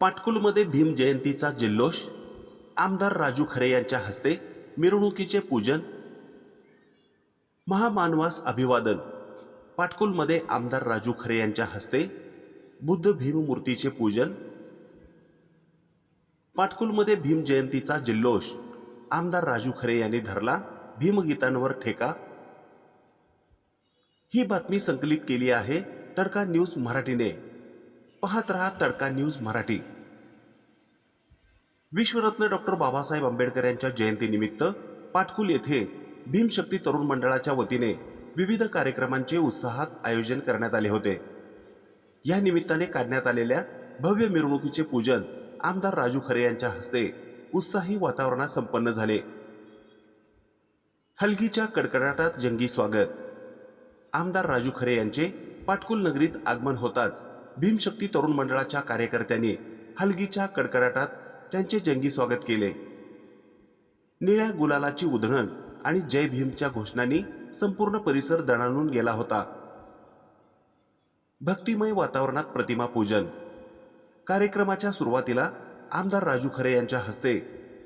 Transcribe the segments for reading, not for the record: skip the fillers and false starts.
पाटकुलमध्ये भीम जयंतीचा जल्लोष, आमदार राजू खरे यांच्या हस्ते मिरवणुकीचे पूजन, महामानवास अभिवादन. पाटकुलमध्ये आमदार राजू खरे यांच्या हस्ते बुद्ध भीम मूर्तीचे पूजन. पाटकुलमध्ये भीम जयंतीचा जल्लोष, आमदार राजू खरे यांनी धरला भीमगीतांवर ठेका. ही बातमी संकलित केली आहे तडका न्यूज मराठीने. पाहत रहा तडका न्यूज मराठी. विश्वरत्न डॉक्टर बाबासाहेब आंबेडकर यांच्या जयंतीनिमित्त पाटकुल येथे भीमशक्ती तरुण मंडळाच्या वतीने विविध कार्यक्रमांचे उत्साहात आयोजन करण्यात आले होते. या निमित्ताने काढण्यात आलेल्या भव्य मिरवणुकीचे पूजन आमदार राजू खरे यांच्या हस्ते उत्साही वातावरणात संपन्न झाले. हलगीच्या कडकडाटात जंगी स्वागत. आमदार राजू खरे यांचे पाटकुल नगरीत आगमन होताच भीमशक्ती तरुण मंडळाच्या कार्यकर्त्यांनी हलगीच्या कडकडाटात त्यांचे जंगी स्वागत केले. निळ्या गुलालाची उधळण आणि जय भीमच्या घोषणांनी संपूर्ण परिसर दणाणून गेला होता. भक्तिमय वातावरणात प्रतिमा पूजन. कार्यक्रमाच्या सुरुवातीला आमदार राजू खरे यांच्या हस्ते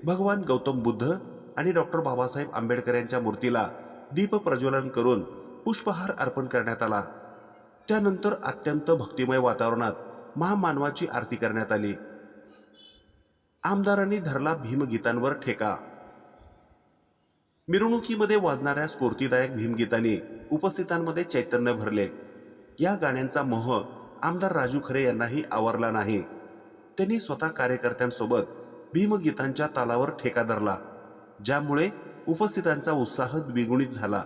भगवान गौतम बुद्ध आणि डॉक्टर बाबासाहेब आंबेडकर यांच्या मूर्तीला दीप प्रज्वलन करून पुष्पहार अर्पण करण्यात आला. त्यानंतर अत्यंत भक्तिमय वातावरणात महामानवाची आरती करण्यात आली. आमदारांनी धरला भीमगीतांवर ठेका. मिरवणुकीमध्ये वाजणाऱ्या स्फूर्तिदायक भीमगीतांनी उपस्थितांमध्ये चैतन्य भरले. या गाण्यांचा मोह आमदार राजू खरे यांनाही आवरला नाही. त्यांनी स्वतः कार्यकर्त्यांसोबत भीमगीतांच्या तालावर ठेका धरला, ज्यामुळे उपस्थितांचा उत्साह द्विगुणित झाला.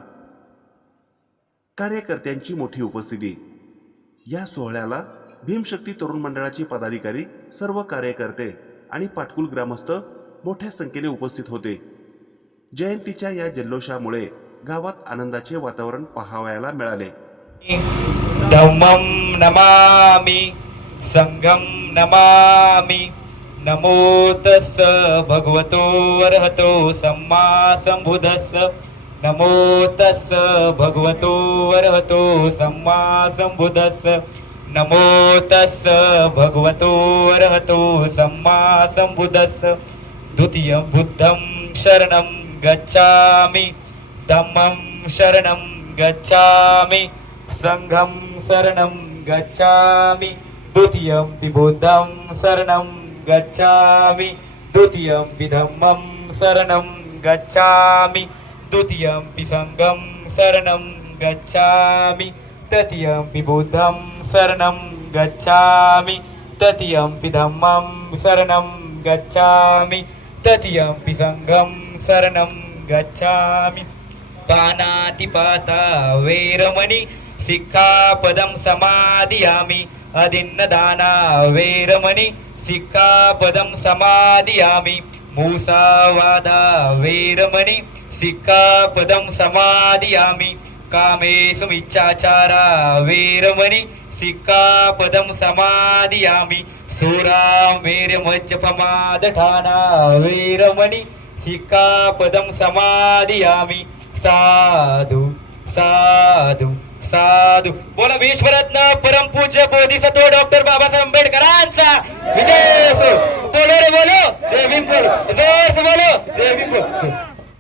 कार्यकर्त्यांची मोठी उपस्थिती. या सोहळ्याला भीमशक्ती तरुण मंडळाचे पदाधिकारी, सर्व कार्यकर्ते आणि पाटकुल ग्रामस्थ मोठ्या संख्येने उपस्थित होते. जयंतीच्या या जल्लोषामुळे गावात आनंदाचे वातावरण पाहावयाला मिळाले. धम्मं नमामि संघं नमामि नमो तस्स भगवतो अरहतो सम्मा संबुद्धस्स नमो तस्स भगवतो अरहतो सम्मा संबुद्धस्स नमो तस्स भगवतो अरहतो सम्मा संबुद्धस्स. द्वितीयं बुद्धं शरणं गच्छामि धम्मं शरणं गच्छामि संघं शरणं गच्छामि द्वितीयं पि बुद्धं शरणं गच्छामि द्वितीयं पि धम्मं शरणं गच्छामि द्वितीयं पि संघं शरणं गच्छामि तृतीयं पि बुद्धं शरणं गच्छामि तृतीयं पि धम्मं शरणं गच्छामि तृतीयं पि संघं शरणं गच्छामि. पानातिपाता वैरमणि सिक्खापदं समादियामि अदिन्नदाना वैरमणि सिक्खापदं समादियामि मूसावादा वैरमणि सिक्खापदं समादियामि कामेषु मिच्छाचारा वैरमणि सिक्खापदं समादियामि सूरामेरमज्जपमादठाना वैरमणि सिक्खापदं समादियामि. साधु साधु साधु. बोला विश्वरत्न परमपूज्य बोधिसत्व डॉक्टर बाबासाहेब आंबेडकरांचा विजय असो. बोलो रे बोलो जय भीम. बोलो जोर से बोलो जय भीम.